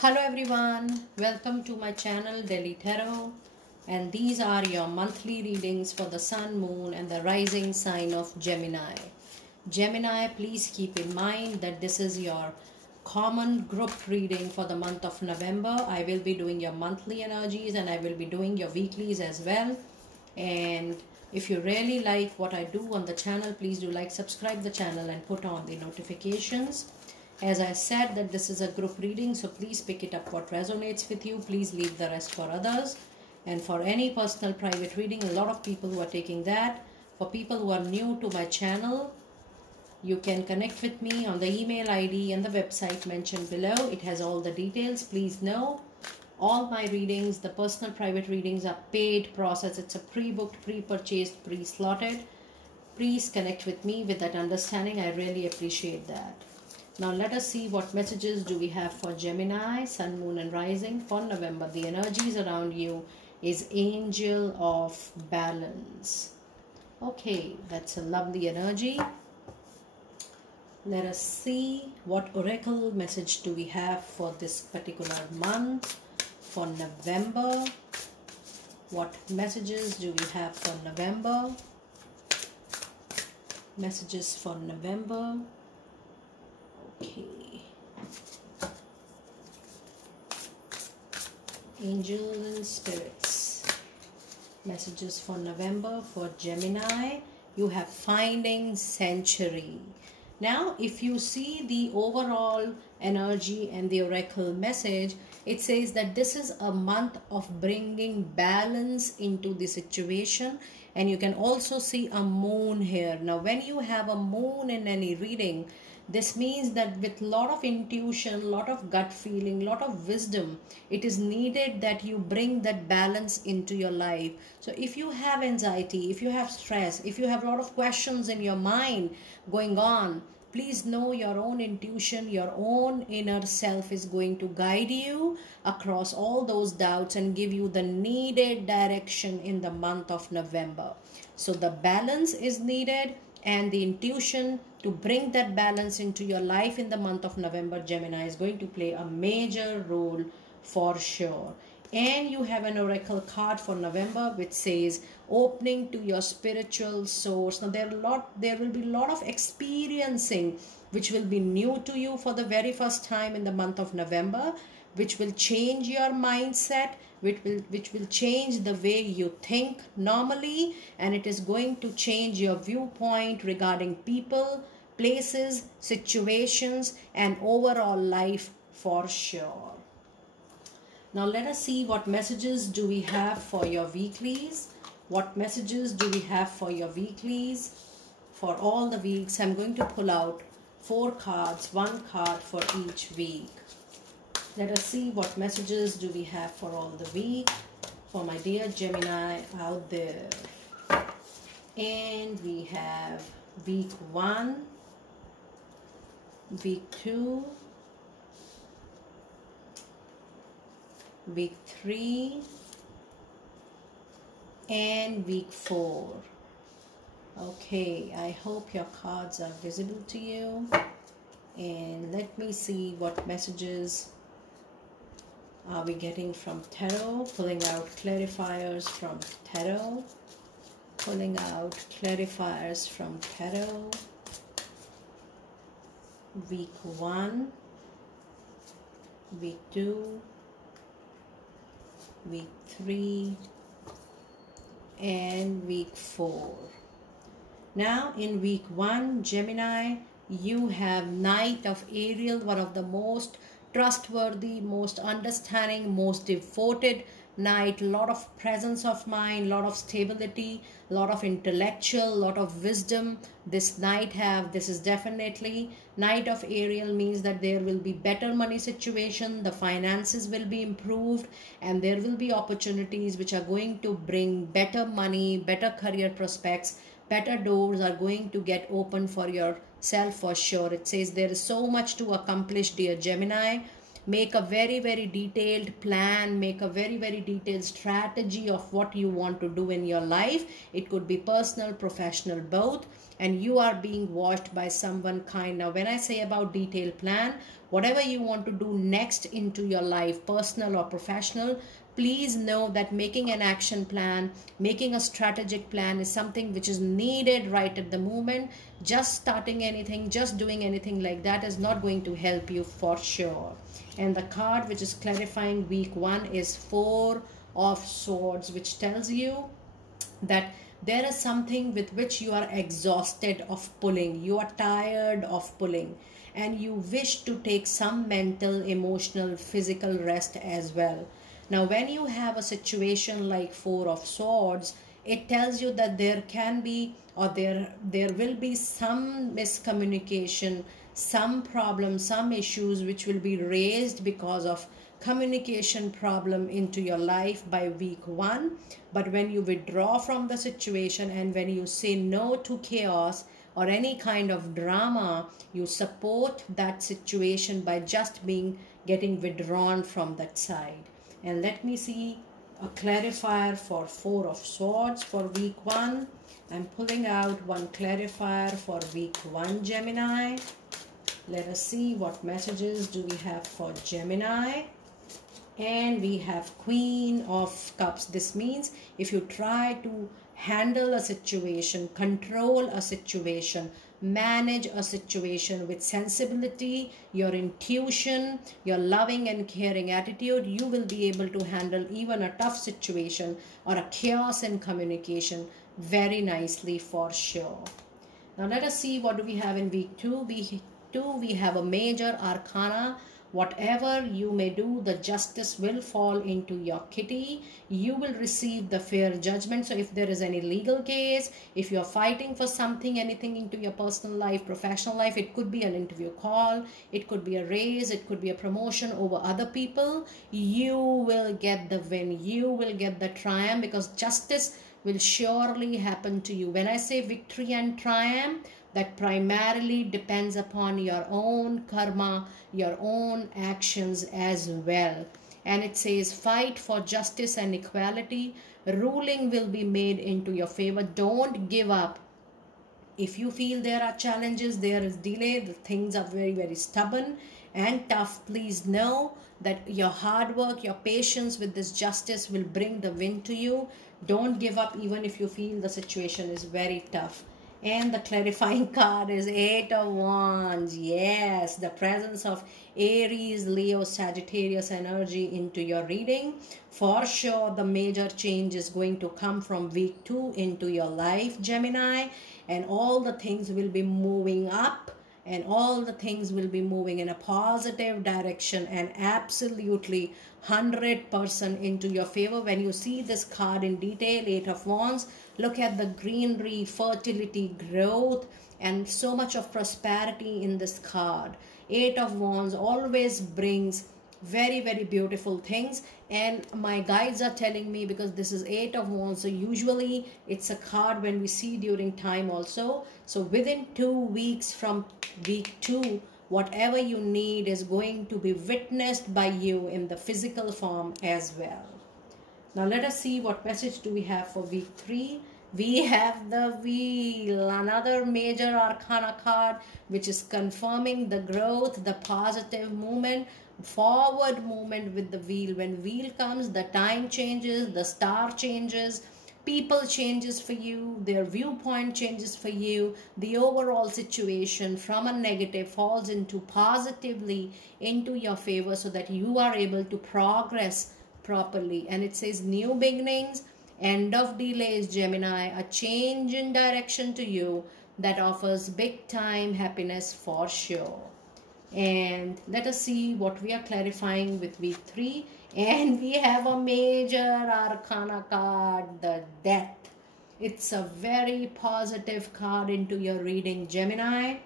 Hello everyone, welcome to my channel Delhi Tarot, and these are your monthly readings for the sun, moon and the rising sign of Gemini. Gemini, please keep in mind that this is your common group reading for the month of November. I will be doing your monthly energies and I will be doing your weeklies as well. And if you really like what I do on the channel, please do like, subscribe the channel and put on the notifications. As I said that this is a group reading, so please pick it up what resonates with you. Please leave the rest for others. And for any personal private reading, a lot of people who are taking that. For people who are new to my channel, you can connect with me on the email ID and the website mentioned below. It has all the details. Please know all my readings, the personal private readings, are paid process. It's a pre-booked, pre-purchased, pre-slotted. Please connect with me with that understanding. I really appreciate that. Now let us see what messages do we have for Gemini, Sun, Moon and Rising for November. The energies around you is Angel of Balance. Okay, that's a lovely energy. Let us see what oracle message do we have for this particular month for November. What messages do we have for November? Messages for November. Okay. Angels and spirits. Messages for November for Gemini. You have Finding Sanctuary. Now, if you see the overall energy and the oracle message, it says that this is a month of bringing balance into the situation. And you can also see a moon here. Now, when you have a moon in any reading, this means that with a lot of intuition, a lot of gut feeling, a lot of wisdom, it is needed that you bring that balance into your life. So if you have anxiety, if you have stress, if you have a lot of questions in your mind going on, please know your own intuition, your own inner self is going to guide you across all those doubts and give you the needed direction in the month of November. So the balance is needed, and the intuition to bring that balance into your life in the month of November, Gemini, is going to play a major role for sure. And you have an oracle card for November which says opening to your spiritual source. Now there will be a lot of experiencing which will be new to you for the very first time in the month of November, which will change your mindset, which will change the way you think normally, and it is going to change your viewpoint regarding people, places, situations and overall life for sure. Now let us see what messages do we have for your weeklies. What messages do we have for your weeklies for all the weeks? I'm going to pull out 4 cards, 1 card for each week. Let us see what messages do we have for all the week for my dear Gemini out there. And we have week 1, week 2, week 3 and week 4. Okay, I hope your cards are visible to you. And let me see what messages are we getting from Tarot. Pulling out clarifiers from Tarot. Pulling out clarifiers from Tarot. Week 1, week 2, week 3 and week 4. Now in week 1, Gemini, you have Knight of Ariel, one of the most trustworthy, most understanding, most devoted Knight. Lot of presence of mind, lot of stability, lot of intellectual, lot of wisdom this Knight have. This is definitely Knight of Ariel, means that there will be better money situation, the finances will be improved, and there will be opportunities which are going to bring better money, better career prospects, better doors are going to get open for yourself for sure. It says there is so much to accomplish, dear Gemini. make a very, very detailed plan, make a very, very detailed strategy of what you want to do in your life. It could be personal, professional, both, and you are being watched by someone kind. Now when I say about detailed plan, whatever you want to do next into your life, personal or professional, please know that making an action plan, making a strategic plan is something which is needed right at the moment. Just starting anything, just doing anything like that is not going to help you for sure. And the card which is clarifying week 1 is 4 of Swords, which tells you that there is something with which you are exhausted of pulling. You are tired of pulling, and you wish to take some mental, emotional, physical rest as well. Now when you have a situation like 4 of Swords, it tells you that there can be, or there will be some miscommunication, some problems, some issues which will be raised because of communication problem into your life by week 1. But when you withdraw from the situation and when you say no to chaos or any kind of drama, you support that situation by just getting withdrawn from that side. And let me see a clarifier for 4 of Swords for week 1. I'm pulling out one clarifier for week 1, Gemini. Let us see what messages do we have for Gemini. And we have Queen of Cups. This means if you try to handle a situation, control a situation, manage a situation with sensibility, your intuition, your loving and caring attitude, you will be able to handle even a tough situation or a chaos in communication very nicely for sure. Now let us see what do we have in week 2. We have a major arcana. Whatever you may do, the justice will fall into your kitty. You will receive the fair judgment. So if there is any legal case, if you're fighting for something, anything into your personal life, professional life, it could be an interview call, it could be a raise, it could be a promotion over other people, you will get the win. You will get the triumph, because justice will surely happen to you. When I say victory and triumph, that primarily depends upon your own karma, your own actions as well. And it says, fight for justice and equality. Ruling will be made into your favor. Don't give up. If you feel there are challenges, there is delay, the things are very, very stubborn and tough, please know that your hard work, your patience with this justice will bring the win to you. Don't give up even if you feel the situation is very tough. And the clarifying card is 8 of Wands. Yes, the presence of Aries, Leo, Sagittarius energy into your reading. For sure, the major change is going to come from week 2 into your life, Gemini. And all the things will be moving up. And all the things will be moving in a positive direction and absolutely 100% into your favor. When you see this card in detail, 8 of Wands, look at the greenery, fertility, growth, and so much of prosperity in this card. 8 of Wands always brings very, very beautiful things, and my guides are telling me, because this is 8 of Wands, so usually it's a card when we see during time also. So within 2 weeks from week 2, whatever you need is going to be witnessed by you in the physical form as well. Now let us see what message do we have for week 3. We have the Wheel, another major arcana card, which is confirming the growth, the positive movement, forward movement with the Wheel. When Wheel comes, the time changes, the star changes, people changes for you, their viewpoint changes for you, the overall situation from a negative falls into positively into your favor, so that you are able to progress properly. And it says new beginnings, end of delays, Gemini, a change in direction to you that offers big time happiness for sure. And let us see what we are clarifying with week 3. And we have a major arcana card, the Death. It's a very positive card into your reading, Gemini.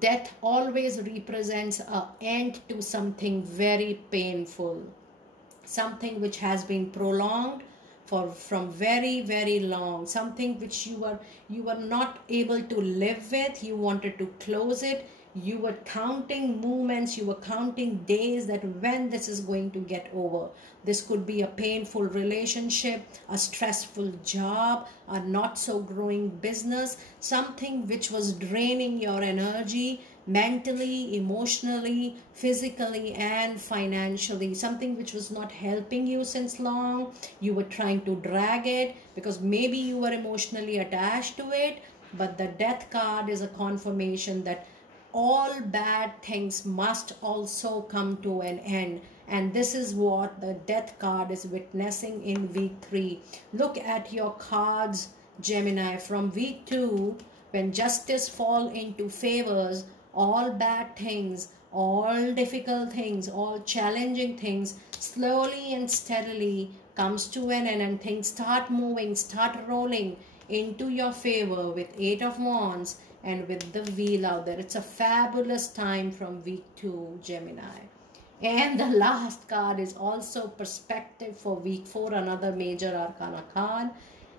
Death always represents an end to something very painful, something which has been prolonged from very, very long, something which you were not able to live with. You wanted to close it. You were counting moments, you were counting days that when this is going to get over. This could be a painful relationship, a stressful job, a not so growing business, something which was draining your energy mentally, emotionally, physically, and financially, something which was not helping you since long. You were trying to drag it because maybe you were emotionally attached to it. But the death card is a confirmation that all bad things must also come to an end. And this is what the death card is witnessing in week 3. Look at your cards, Gemini. From week 2, when justice fall into favors, all bad things, all difficult things, all challenging things slowly and steadily comes to an end, and things start moving, start rolling into your favor with 8 of Wands and with the wheel out there. It's a fabulous time from week 2, Gemini. And the last card is also perspective for week 4, another major arcana card.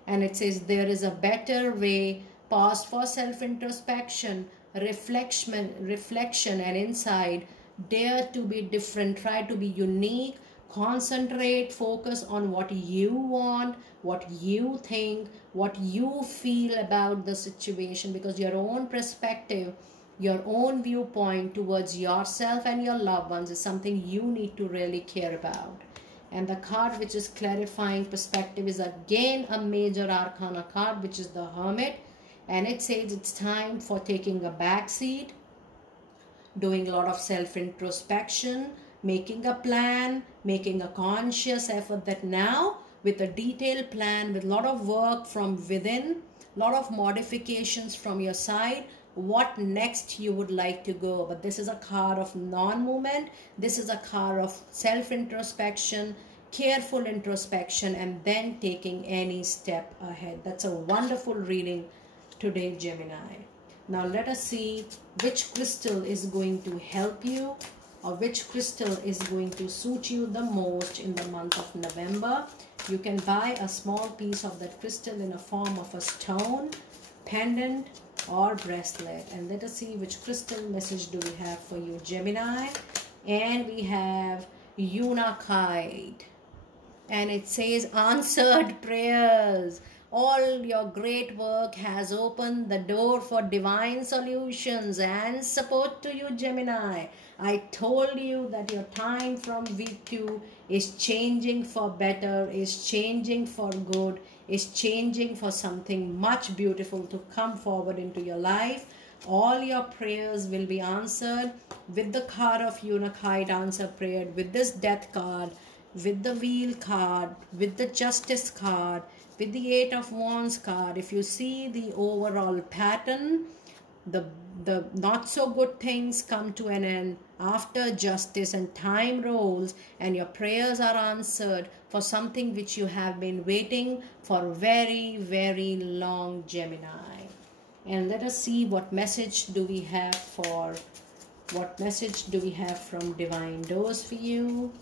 And it says there is a better way. Pause for self-introspection, reflection and insight. Dare to be different. Try to be unique. Concentrate, focus on what you want, what you think, what you feel about the situation, because your own perspective, your own viewpoint towards yourself and your loved ones is something you need to really care about. And the card which is clarifying perspective is again a major arcana card, which is the Hermit. And it says it's time for taking a back seat, doing a lot of self-introspection, making a plan, making a conscious effort that now with a detailed plan, with a lot of work from within, a lot of modifications from your side, what next you would like to go. But this is a card of non-movement. This is a card of self-introspection, careful introspection, and then taking any step ahead. That's a wonderful reading today, Gemini. Now let us see which crystal is going to help you, or which crystal is going to suit you the most in the month of November. You can buy a small piece of that crystal in a form of a stone, pendant, or bracelet. And let us see which crystal message do we have for you, Gemini. And we have Unakite. And it says answered prayers. All your great work has opened the door for divine solutions and support to you, Gemini. I told you that your time from week 2 is changing for better, is changing for good, is changing for something much beautiful to come forward into your life. All your prayers will be answered with the card of Unakite, answer prayer, with this death card, with the wheel card, with the justice card, with the 8 of Wands card. If you see the overall pattern, the not so good things come to an end after justice, and time rolls and your prayers are answered for something which you have been waiting for very, very long, Gemini. And let us see what message do we have from Divine Dose for you.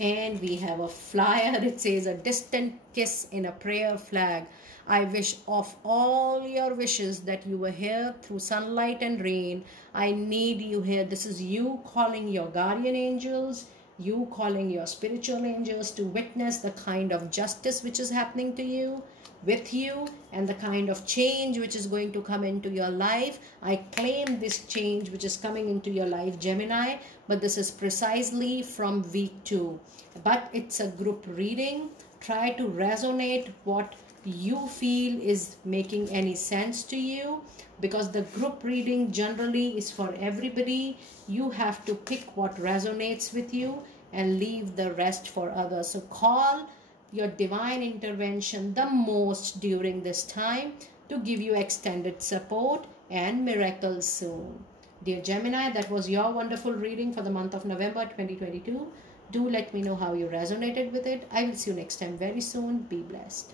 And we have a flyer. It says a distant kiss in a prayer flag. I wish of all your wishes that you were here through sunlight and rain. I need you here. This is you calling your guardian angels, you calling your spiritual angels to witness the kind of justice which is happening to you, with you, and the kind of change which is going to come into your life. I claim this change which is coming into your life, Gemini, but this is precisely from week 2. But it's a group reading. Try to resonate what you feel is making any sense to you, because the group reading generally is for everybody. You have to pick what resonates with you and leave the rest for others. So call your divine intervention the most during this time to give you extended support and miracles soon. Dear Gemini, that was your wonderful reading for the month of November 2022. Do let me know how you resonated with it. I will see you next time very soon. Be blessed.